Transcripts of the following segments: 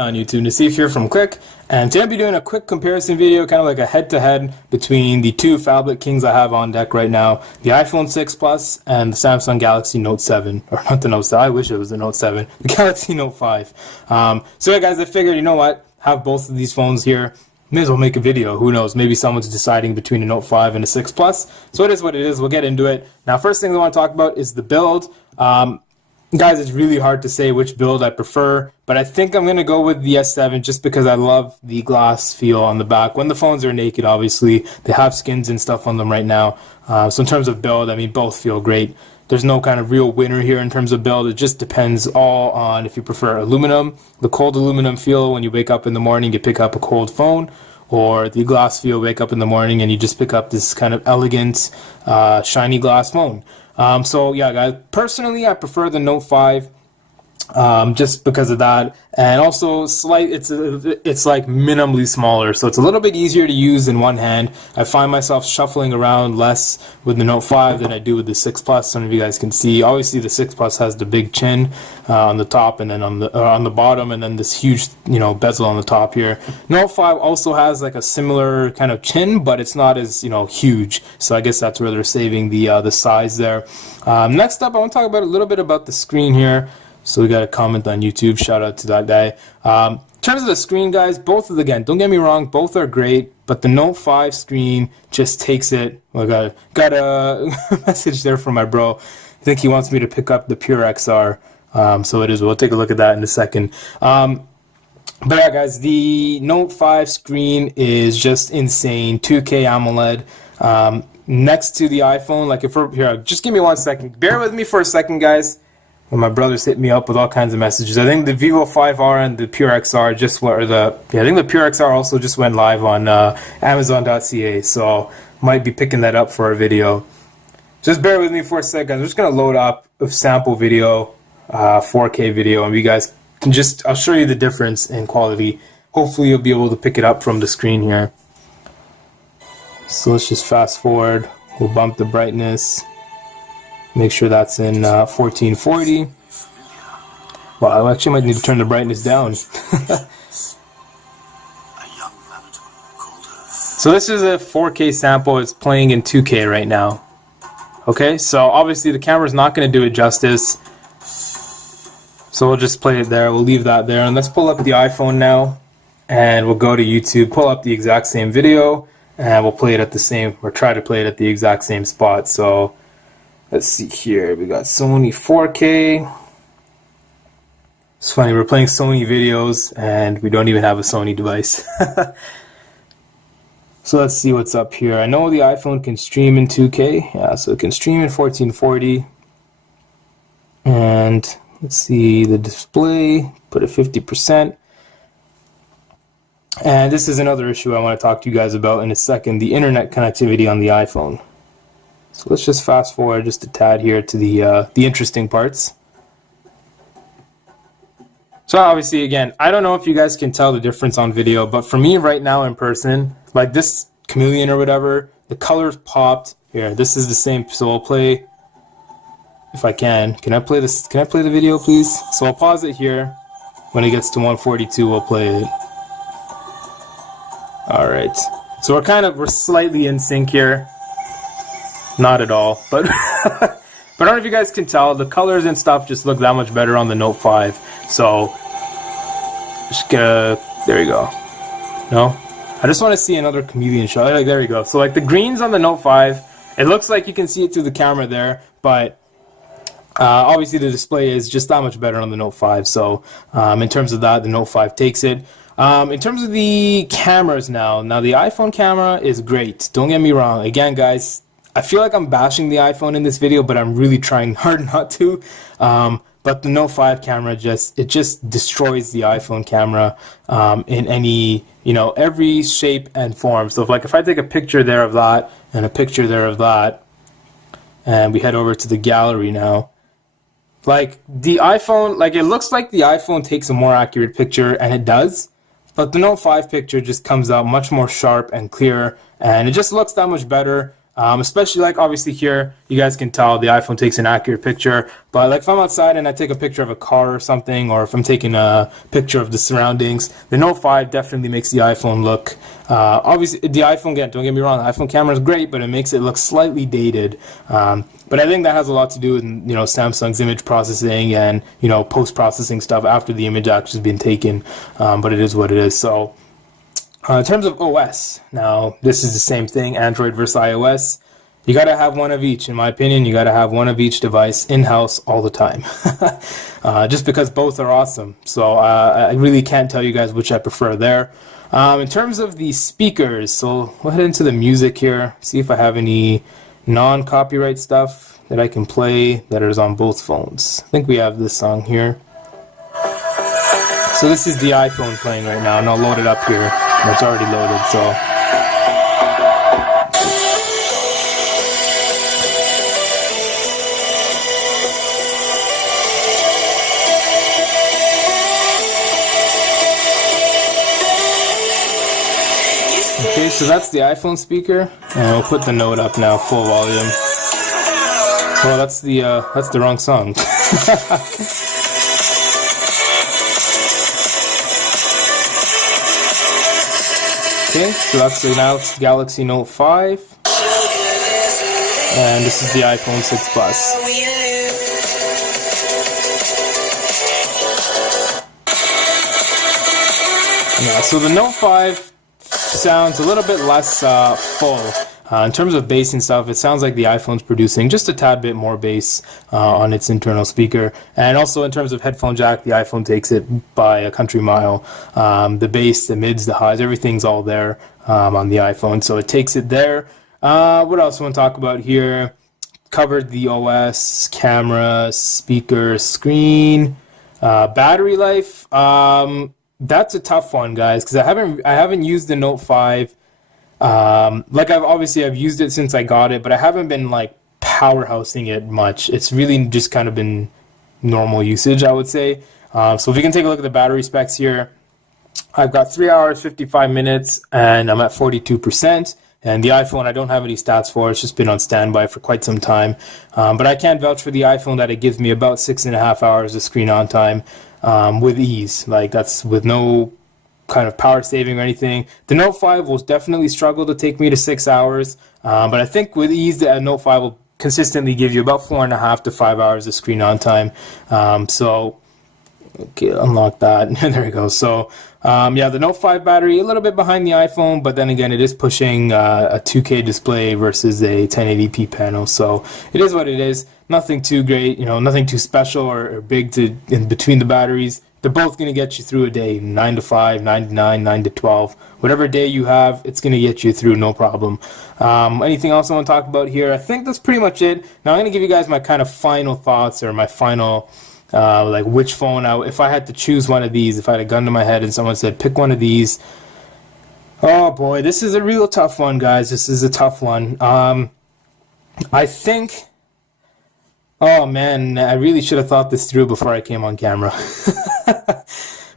button on YouTube to see if you're from Quick. And today I'll be doing a quick comparison video, kind of like a head-to-head between the two phablet kings I have on deck right now, the iPhone 6 Plus and the Samsung Galaxy Note 7. Or not the Note 7, I wish it was the Note 7, the Galaxy Note 5. So yeah guys, I figured, you know what, have both of these phones here. May as well make a video. Who knows? Maybe someone's deciding between a Note 5 and a 6 Plus. So it is what it is. We'll get into it. Now, first thing I want to talk about is the build. Guys, it's really hard to say which build I prefer, but I think I'm going to go with the S7 just because I love the glass feel on the back. When the phones are naked, obviously, they have skins and stuff on them right now. So in terms of build, I mean, both feel great. There's no kind of real winner here in terms of build. It just depends all on if you prefer aluminum, the cold aluminum feel when you wake up in the morning, you pick up a cold phone, or the glass feel, wake up in the morning and you just pick up this kind of elegant, shiny glass phone. So yeah, guys, personally, I prefer the Note 5. Just because of that, and also it's like minimally smaller, so it's a little bit easier to use in one hand. I find myself shuffling around less with the Note 5 than I do with the 6 Plus. Some of you guys can see, obviously the 6 Plus has the big chin on the top, and then on the bottom, and then this huge, you know, bezel on the top here. Note 5 also has like a similar kind of chin, but it's not as, you know, huge, so I guess that's where they're saving the size there. Next up, I want to talk about a little bit about the screen here. So we got a comment on YouTube. Shout out to that guy. In terms of the screen, guys, both of them, again, don't get me wrong, both are great, but the Note 5 screen just takes it. Well, I got a message there from my bro. I think he wants me to pick up the Pure XR. So it is. We'll take a look at that in a second. But yeah, guys, the Note 5 screen is just insane. 2K AMOLED. Next to the iPhone, like if we're here, just give me 1 second. Bear with me for a second, guys. When my brothers hit me up with all kinds of messages. I think the Vivo 5R and the Pure XR just were I think the Pure XR also just went live on Amazon.ca, so might be picking that up for a video. Just bear with me for a second. I'm just gonna load up a sample video, 4K video, and you guys can just, I'll show you the difference in quality. Hopefully you'll be able to pick it up from the screen here. So let's just fast forward. We'll bump the brightness. Make sure that's in 1440. Well, I actually might need to turn the brightness down. So this is a 4K sample. It's playing in 2K right now. Okay, so obviously the camera's not going to do it justice. So we'll just play it there. We'll leave that there. And let's pull up the iPhone now. And we'll go to YouTube, pull up the exact same video. And we'll play it at the same, or try to play it at the exact same spot. So let's see here. We got Sony 4K. It's funny, we're playing Sony videos and we don't even have a Sony device. So let's see what's up here. I know the iPhone can stream in 2K. Yeah, so it can stream in 1440. And let's see the display. Put it 50%. And this is another issue I want to talk to you guys about in a second. The internet connectivity on the iPhone. So let's just fast forward just a tad here to the interesting parts. So obviously, again, I don't know if you guys can tell the difference on video, but for me right now in person, like this chameleon or whatever, the colors popped. Here, this is the same. So I'll play, if I can. Can I play this? Can I play the video, please? So I'll pause it here. When it gets to 142, we'll play it. All right. So we're slightly in sync here. Not at all, but but I don't know if you guys can tell, the colors and stuff just look that much better on the Note 5. So just there you go. No, I just want to see another chameleon shot. Like, there you go. So like the greens on the Note 5, it looks like you can see it through the camera there, but obviously the display is just that much better on the Note 5. So in terms of that, the Note 5 takes it. In terms of the cameras now the iPhone camera is great. Don't get me wrong. Again, guys, I feel like I'm bashing the iPhone in this video, but I'm really trying hard not to. But the Note 5 camera just destroys the iPhone camera in any, you know, every shape and form. So if I take a picture there of that and a picture there of that, and we head over to the gallery now, like the iPhone, like it looks like the iPhone takes a more accurate picture, and it does. But the Note 5 picture just comes out much more sharp and clear, and it just looks that much better. Especially like obviously here, you guys can tell the iPhone takes an accurate picture. But like if I'm outside and I take a picture of a car or something, or if I'm taking a picture of the surroundings, the Note 5 definitely makes the iPhone look. Obviously, the iPhone, again, don't get me wrong, the iPhone camera is great, but it makes it look slightly dated. But I think that has a lot to do with Samsung's image processing and post processing stuff after the image actually has been taken. But it is what it is. So. In terms of OS, now this is the same thing, Android versus iOS. You gotta have one of each, in my opinion. You gotta have one of each device in-house all the time. Just because both are awesome. So I really can't tell you guys which I prefer there. In terms of the speakers, so we'll head into the music here, see if I have any non-copyright stuff that I can play that is on both phones. I think we have this song here. So this is the iPhone playing right now, and I'll load it up here. It's already loaded, so. Okay, so that's the iPhone speaker, and we'll put the Note up now, full volume. Well, that's the wrong song. Okay, so that's the Galaxy Note 5, and this is the iPhone 6 Plus. Yeah, so the Note 5 sounds a little bit less full. In terms of bass and stuff, it sounds like the iPhone's producing just a tad bit more bass on its internal speaker. And also in terms of headphone jack, the iPhone takes it by a country mile. The bass, the mids, the highs, everything's all there on the iPhone. So it takes it there. What else I want to talk about here? Covered the OS, camera, speaker, screen, battery life. That's a tough one, guys, because I haven't used the Note 5. Like I've used it since I got it, but I haven't been like powerhousing it much. It's really just kind of been normal usage, I would say. So if you can take a look at the battery specs here, I've got 3 hours, 55 minutes, and I'm at 42%. And the iPhone, I don't have any stats for. It's just been on standby for quite some time. But I can vouch for the iPhone that it gives me about 6.5 hours of screen on time with ease. Like that's with no kind of power saving or anything. The Note 5 will definitely struggle to take me to 6 hours, but I think with ease the Note 5 will consistently give you about 4.5 to 5 hours of screen on time. So okay, unlock that. There we go. So yeah, the Note 5 battery a little bit behind the iPhone, but then again it is pushing a 2K display versus a 1080p panel, so it is what it is. Nothing too great, nothing too special or big to in between the batteries. They're both going to get you through a day, 9 to 5, 9 to 9, 9 to 12. Whatever day you have, it's going to get you through, no problem. Anything else I want to talk about here? I think that's pretty much it. Now I'm going to give you guys my kind of final thoughts or my final, like which phone, if I had to choose one of these, if I had a gun to my head and someone said, pick one of these. Oh boy, this is a real tough one, guys. This is a tough one. I think... Oh man, I really should have thought this through before I came on camera.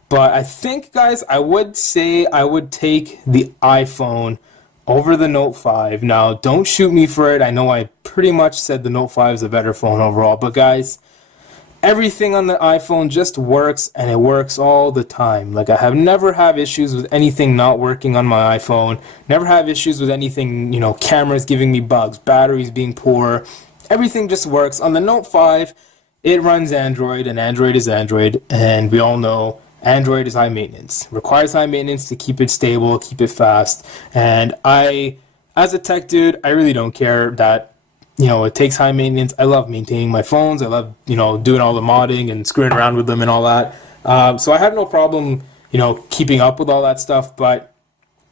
But I think, guys, I would say I would take the iPhone over the Note 5. Now, don't shoot me for it. I know I pretty much said the Note 5 is a better phone overall. But guys, everything on the iPhone just works, and it works all the time. Like, I have never had issues with anything not working on my iPhone. Never have issues with anything, cameras giving me bugs, batteries being poor. Everything just works. On the Note 5, it runs Android, and Android is Android, and we all know Android is high maintenance. Requires high maintenance to keep it stable, keep it fast. And as a tech dude, I really don't care that, it takes high maintenance. I love maintaining my phones. I love, doing all the modding and screwing around with them and all that. So I have no problem, keeping up with all that stuff, but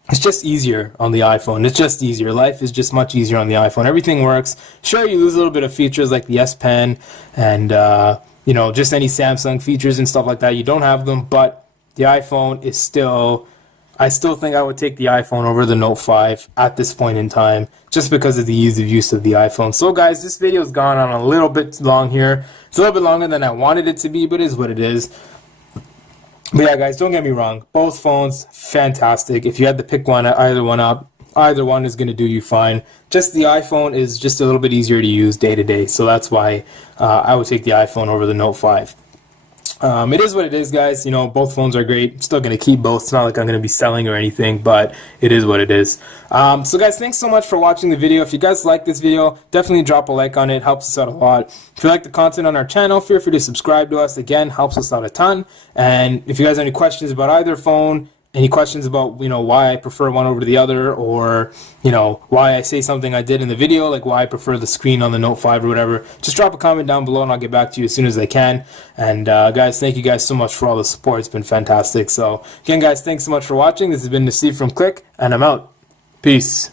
it's just easier on the iPhone. It's just easier. Life is just much easier on the iPhone. Everything works. Sure, you lose a little bit of features like the S Pen and, just any Samsung features and stuff like that. You don't have them, but the iPhone is still... I still think I would take the iPhone over the Note 5 at this point in time, just because of the ease of use of the iPhone. So guys, this video has gone on a little bit long here. It's a little bit longer than I wanted it to be, but it is what it is. But yeah, guys, don't get me wrong. Both phones, fantastic. If you had to pick one, either one up, either one is going to do you fine. Just the iPhone is just a little bit easier to use day to day, so that's why I would take the iPhone over the Note 5. It is what it is, guys. You know, both phones are great. I'm still going to keep both. It's not like I'm going to be selling or anything, but it is what it is. So guys, thanks so much for watching the video. If you guys like this video, definitely drop a like on it. Helps us out a lot. If you like the content on our channel, feel free to subscribe to us. Again, helps us out a ton. And if you guys have any questions about either phone, any questions about, you know, why I prefer one over the other, or, you know, why I say something I did in the video, like why I prefer the screen on the Note 5 or whatever, just drop a comment down below and I'll get back to you as soon as I can. And guys, thank you guys so much for all the support. It's been fantastic. So again, guys, thanks so much for watching. This has been Nasif from Click, and I'm out. Peace.